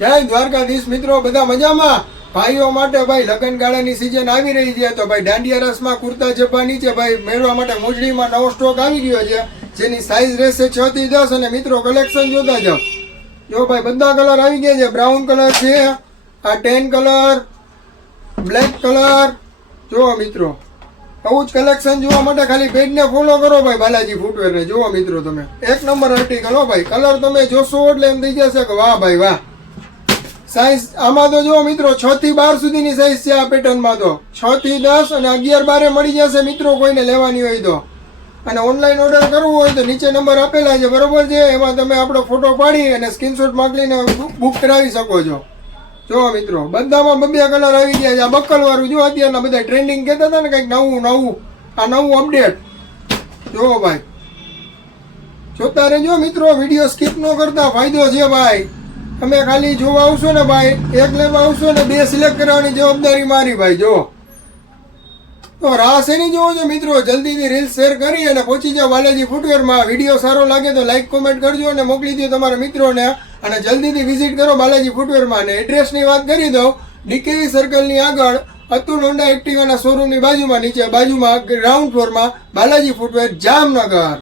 જય દ્વારકાધીશ મિત્રો, બધા મજામાં? ભાઈઓ માટે ભાઈ લગ્ન ગાળાની સિઝન આવી રહી છે, તો ભાઈ દાંડિયા રસમાં કુર્તા જબ્બા નીચે ભાઈ મેળવા માટે મોજડીમાં નવો સ્ટોક આવી ગયો છે, જેની સાઈઝ રહેશે 6 થી 10. અને મિત્રો કલેક્શન જોતા જાઓ. જો ભાઈ બધા કલર આવી ગયા છે. બ્રાઉન કલર છે, આ ટેન કલર, બ્લેક કલર. જુઓ મિત્રો, આવું જ કલેક્શન જોવા માટે ખાલી પેજને ફોલો કરો ભાઈ બાલાજી ફૂટવેરને. જુઓ મિત્રો, તમે એક નંબર આર્ટિકલ હો ભાઈ. કલર તમે જોશો એટલે એમ થઈ જશે કે વાહ ભાઈ વાહ. સાઈઝ આમાં તો જો મિત્રો 6 થી 12 સુધીની સાઈઝ છે આ પેટર્નમાં. તો 6 થી 10 અને 11 12 મળી જશે મિત્રો, કોઈને લેવાની હોય તો. અને ઓનલાઈન ઓર્ડર કરવું હોય તો નીચે નંબર આપેલા છે, બરોબર છે? એમાં તમે આપણો ફોટો પાડી અને સ્ક્રીનશોટ મોકલીને બુક કરાવી શકો છો. જો મિત્રો, બધામાં બબ્બે કલર આવી ગયા છે. આ બક્કલ વાળું જો અત્યારના બધા ટ્રેન્ડિંગ કહેતા હતા ને કંઈક નવું, આ નવું અપડેટ. જો ભાઈ જોતા રહેજો મિત્રો, વિડીયો સ્કીપ ન કરતા. ફાયદો છે ભાઈ. તમે ખાલી જોવા આવશો ને ભાઈ, એક લેવા આવશો ને 2 સિલેક્ટ કરવાની જવાબદારી મારી ભાઈ. જો તો રાહ એની જોવો છો મિત્રો, જલ્દીથી રીલ શેર કરી અને પહોંચી જાઓ બાલાજી ફૂટવેરમાં. વિડીયો સારો લાગે તો લાઈક કોમેન્ટ કરજો અને મોકલી દો તમારા મિત્રોને. અને જલ્દીથી વિઝિટ કરો બાલાજી ફૂટવેરમાં. અને એડ્રેસની વાત કરી દઉં, ડીકેવી સર્કલની આગળ અતુલ હોન્ડા એક્ટિવાના શોરૂમની બાજુમાં, નીચે બાજુમાં ગ્રાઉન્ડ ફ્લોરમાં બાલાજી ફૂટવેર, જામનગર.